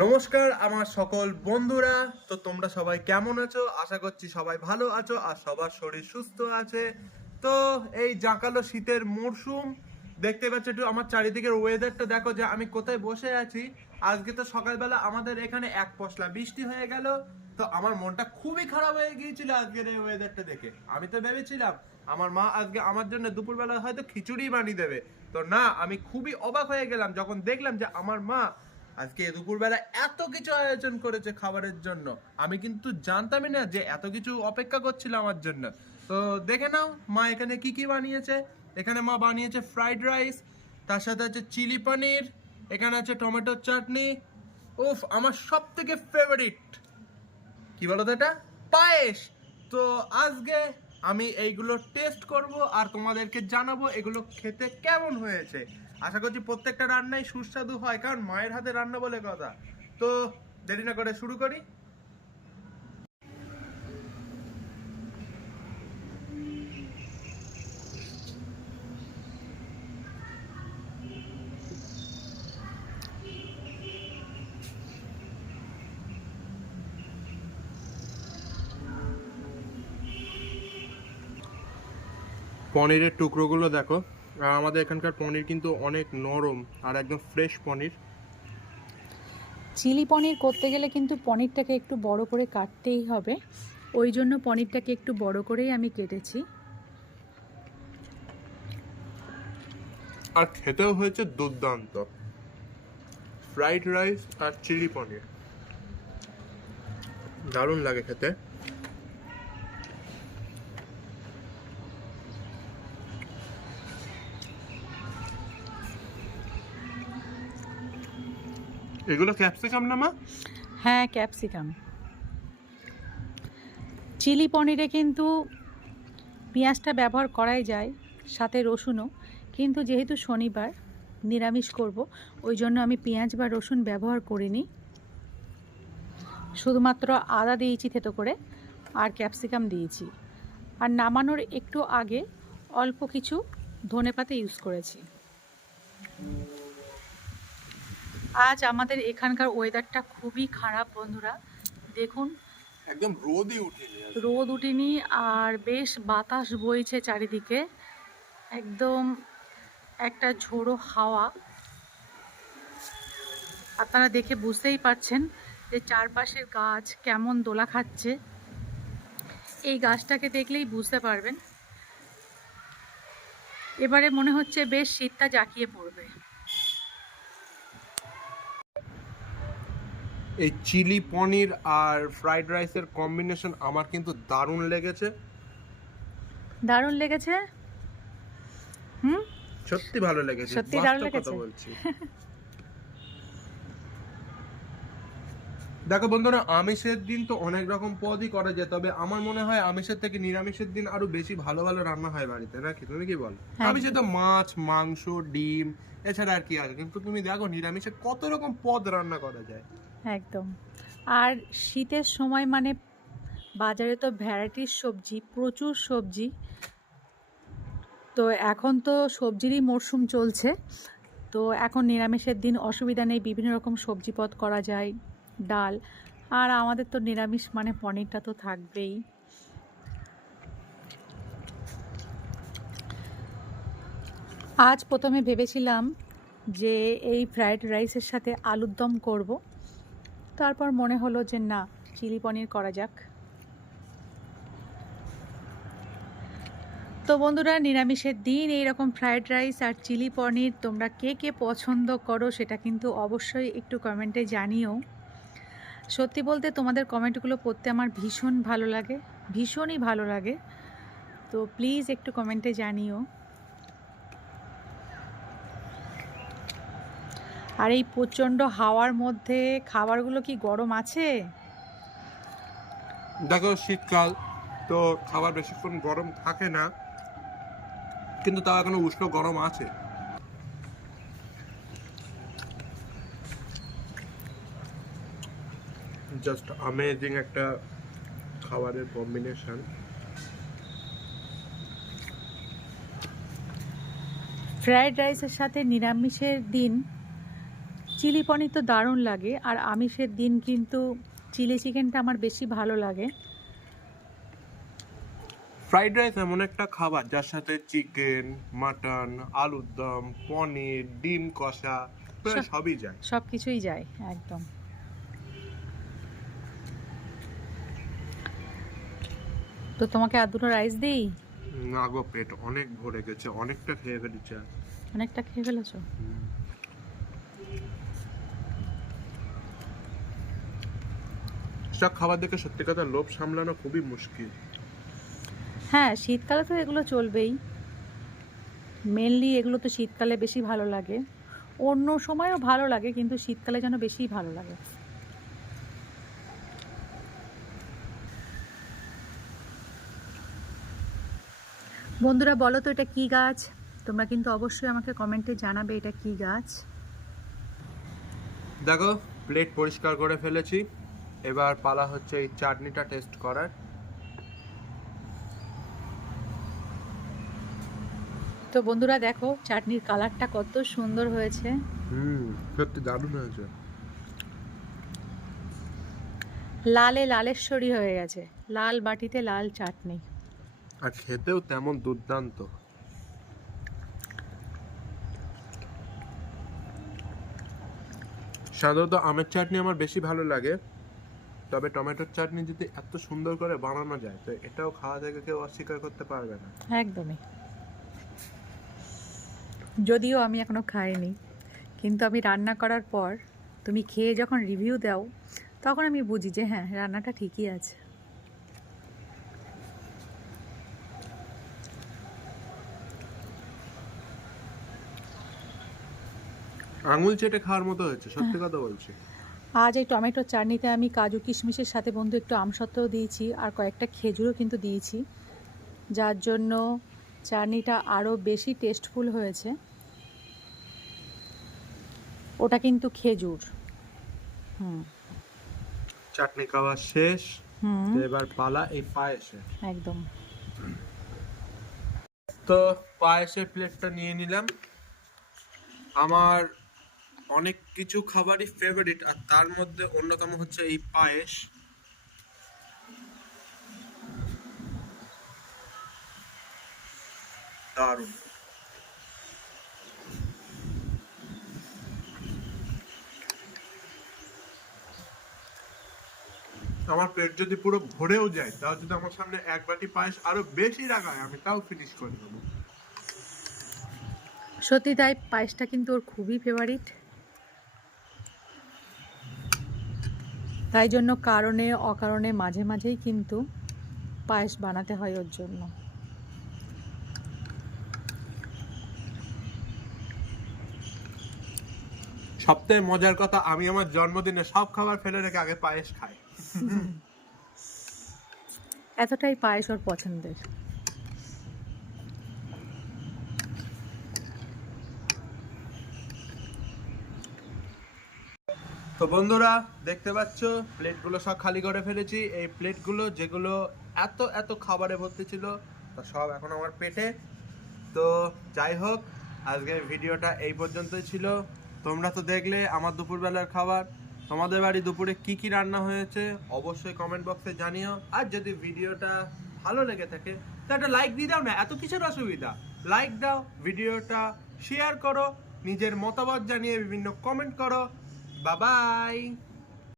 নমস্কার আমার সকল বন্ধুরা। তো তোমরা সবাই কেমন আছো? আশা করছি সবাই ভালো আছো আর সবার শরীর সুস্থ আছে। তো এই জাঁকালো শীতের মরশুম দেখতে পাচ্ছ, একটু আমার চারিদিকের ওয়েদারটা দেখো যে আমি কোথায় বসে আছি। আজকে তো সকালবেলা আমাদের এখানে এক পশলা বৃষ্টি হয়ে গেল। তো আমার মনটা খুবই খারাপ হয়ে গিয়েছিল আজকের এই ওয়েদারটা দেখে। আমি তো ভেবেছিলাম আমার মা আজকে আমার জন্য দুপুরবেলা হয়তো খিচুড়ি বানিয়ে দেবে। তো না, আমি খুবই অবাক হয়ে গেলাম যখন দেখলাম যে আমার মা আজকে দুপুরবেলা এত কিছু আয়োজন করেছে খাবারের জন্য। আমি কিন্তু জানতামই না যে এত কিছু অপেক্ষা করছিল আমার জন্য। তো দেখে নাও মা এখানে কি কি বানিয়েছে। এখানে মা বানিয়েছে ফ্রাইড রাইস, তার সাথে আছে চিলি পনির, এখানে আছে টমেটোর চাটনি। উফ, আমার সব থেকে ফেভারিট কি বলতো এটা, পায়েস। তো আজকে আমি এইগুলো টেস্ট করব আর তোমাদেরকে জানাবো এগুলো খেতে কেমন হয়েছে। আশা করছি প্রত্যেকটা রান্নাই সুস্বাদু হয়, কারণ মায়ের হাতে রান্না বলে কথা। তো দেরি না করে শুরু করি। পনিরের টুকরোগুলো দেখো, আর আমাদের এখানকার পনির কিন্তু অনেক নরম আর একদম ফ্রেশ পনির। চিলি পনির করতে গেলে কিন্তু পনিরটাকে একটু বড় করে কাটতেই হবে, ওই জন্য পনিরটাকে একটু বড় করেই আমি কেটেছি। আর খেতেও হয়েছে দুর্দান্ত। ফ্রাইড রাইস আর চিলি পনির দারুণ লাগে খেতে। এগুলো ক্যাপসিকাম না মা? হ্যাঁ, ক্যাপসিকাম। চিলি পনিরে কিন্তু পেঁয়াজটা ব্যবহার করাই যায়, সাথে রসুনও, কিন্তু যেহেতু শনিবার নিরামিষ করব, ওই জন্য আমি পেঁয়াজ বা রসুন ব্যবহার করিনি। শুধুমাত্র আদা দিয়েছি থেতো করে, আর ক্যাপসিকাম দিয়েছি। আর নামানোর একটু আগে অল্প কিছু ধনেপাতা ইউজ করেছি। আজ আমাদের এখানকার ওয়েদারটা খুবই খারাপ বন্ধুরা, দেখুন একদম রোদই উঠেনি। রোদ উঠেনি আর বেশ বাতাস বইছে চারিদিকে, একদম একটা ঝোড়ো হাওয়া। আপনারা দেখে বুঝতেই পারছেন যে চারপাশের গাছ কেমন দোলা খাচ্ছে। এই গাছটাকে দেখলেই বুঝতে পারবেন। এবারে মনে হচ্ছে বেশ শীতটা জাঁকিয়ে পড়বে। এই চিলি পনির আর ফ্রাইড রাইসের কম্বিনেশন আমার কিন্তু দারুণ লেগেছে। দারুণ লেগেছে। হুম, সত্যি ভালো লেগেছে, সত্যি দারুণ বাস্তব কথা লেগেছে। বলছি। দেখো বন্ধুরা, আমিষের দিন তো অনেক রকম পদই করা যায়, তবে আমার মনে হয় আমিষের থেকে নিরামিষের দিন আরো বেশি ভালো ভালো রান্না হয় বাড়িতে, নাকি তুমি কি বল? হ্যাঁ, আমিষে তো মাছ, মাংস, ডিম, এছাড়া আর কি আছে, কিন্তু তুমি দেখো নিরামিষে কত রকম পদ রান্না করা যায়। একদম। আর শীতের সময় মানে বাজারে তো ভ্যারাইটির সবজি, প্রচুর সবজি। তো এখন তো সবজিরই মরশুম চলছে, তো এখন নিরামিষের দিন অসুবিধা নেই, বিভিন্ন রকম সবজি পদ করা যায়, ডাল। আর আমাদের তো নিরামিষ মানে পনিরটা তো থাকবেই। আজ প্রথমে ভেবেছিলাম যে এই ফ্রাইড রাইসের সাথে আলুর দম করব, তারপর মনে হলো যে না, চিলি পনির করা যাক। তো বন্ধুরা, নিরামিষের দিন এইরকম ফ্রাইড রাইস আর চিলি পনির তোমরা কে কে পছন্দ করো সেটা কিন্তু অবশ্যই একটু কমেন্টে জানিও। সত্যি বলতে তোমাদের কমেন্টগুলো পড়তে আমার ভীষণ ভালো লাগে, ভীষণই ভালো লাগে। তো প্লিজ একটু কমেন্টে জানিও। আর এই প্রচণ্ড হাওয়ার মধ্যে খাবারগুলো কি গরম আছে? দেখো শীতকাল, তো খাবার বেশিক্ষণ গরম থাকে না, কিন্তু তাও এখনো উষ্ণ গরম আছে। জাস্ট অ্যামেজিং একটা খাবারের কম্বিনেশন। ফ্রায়েড রাইসের সাথে নিরামিষের দিন চিলি পনির তো দারুণ লাগে, আর আমিষের দিন কিন্তু চিলি চিকেনটা আমার বেশি ভালো লাগে। ফ্রাইড রাইস এমন একটা খাবার যার সাথে চিকেন, মাটন, আলুর দম, পনির, ডিম কষা প্রায় সবই যায়। সব কিছুই যায় একদম। তো তোমাকে আর দুটো রাইস দিই? না গো, পেট অনেক ভরে গেছে, অনেকটা খেয়ে ফেলেছি। অনেকটা খেয়ে ফেলেছো? সব খাবার দেখে সত্যি কথা লোভ সামলানো খুবই মুশকিল। হ্যাঁ, শীতকালে তো এগুলো চলবেই, মেনলি এগুলো তো শীতকালে বেশি ভালো লাগে। অন্য সময়ও ভালো লাগে, কিন্তু শীতকালে যেন বেশি ভালো লাগে। বন্ধুরা বলো তো এটা কি গাছ? তোমরা কিন্তু অবশ্যই আমাকে কমেন্টে জানাবে এটা কি গাছ। দেখো, প্লেট পরিষ্কার করে ফেলেছি, এবার পালা হচ্ছে এই চাটনিটা টেস্ট করার। তো বন্ধুরা দেখো চাটনির কালারটা কত সুন্দর হয়েছে। সত্যি দারুণ হয়েছে। লালে লালেশ্বরী হয়ে গেছে, লাল বাটিতে লাল চাটনি। আর খেতেও তেমন দুর্দান্ত। সাধারণত আমের চাটনি আমার বেশি ভালো লাগে, তবে টমেটোর চাটনি যদি এত সুন্দর করে বানানো যায় তো এটাও খাওয়া থেকে কেউ অস্বীকার করতে পারবে না। একদমই। যদিও আমি এখনো খাইনি, কিন্তু আমি রান্না করার পর তুমি খেয়ে যখন রিভিউ দাও তখন আমি বুঝি যে হ্যাঁ, রান্নাটা ঠিকই আছে। আঙুল চেটে খাওয়ার মতো হয়েছে, সত্যি কথা বলছি। আজ এই টমেটোর চাটনিতে আমি কাজু কিশমিশের সাথে বন্ধু একটু আমসত্ত্বও দিয়েছি, আর কয়েকটা খেজুরও কিন্তু দিয়েছি, যার জন্য চাটনিটা আরও বেশি টেস্টফুল হয়েছে। ওটা কিন্তু খেজুর। চাটনি খাওয়া শেষ, হুম, তো এবার পালা এই পায়েসে। একদম। তো পায়েসের প্লেটটা নিয়ে নিলাম। আমার অনেক কিছু খাবারই ফেভারিট, আর তার মধ্যে অন্যতম হচ্ছে এই পায়েস। দারুণ। আমার পেট যদি পুরো ভরেও যায়, তাও যদি আমার সামনে এক বাটি পায়েস আরো বেশি রাখা হয় আমি তাও ফিনিশ করে দেবো। সত্যি তাই, পায়েসটা কিন্তু ওর খুবই ফেভারিট। তাই জন্য কারণে অকারণে মাঝে মাঝেই কিন্তু পায়েস বানাতে হয় ওর জন্য। সবথেকে মজার কথা, আমি আমার জন্মদিনে সব খাবার ফেলে রেখে আগে পায়েস খাই। এতটাই পায়েস ওর পছন্দের। তো বন্ধুরা দেখতে পাচ্ছ প্লেটগুলো সব খালি করে ফেলেছি। এই প্লেটগুলো যেগুলো এত এত খাবারে ভর্তি ছিল তা সব এখন আমার পেটে। তো যাই হোক, আজকের ভিডিওটা এই পর্যন্তই ছিল। তোমরা তো দেখলে আমার দুপুরবেলার খাবার। তোমাদের বাড়ি দুপুরে কি কি রান্না হয়েছে অবশ্যই কমেন্ট বক্সে জানিও। আর যদি ভিডিওটা ভালো লেগে থাকে তো একটা লাইক দিয়ে দাও না, এত কিসের অসুবিধা। লাইক দাও, ভিডিওটা শেয়ার করো, নিজের মতামত জানিয়ে বিভিন্ন কমেন্ট করো। Bye bye.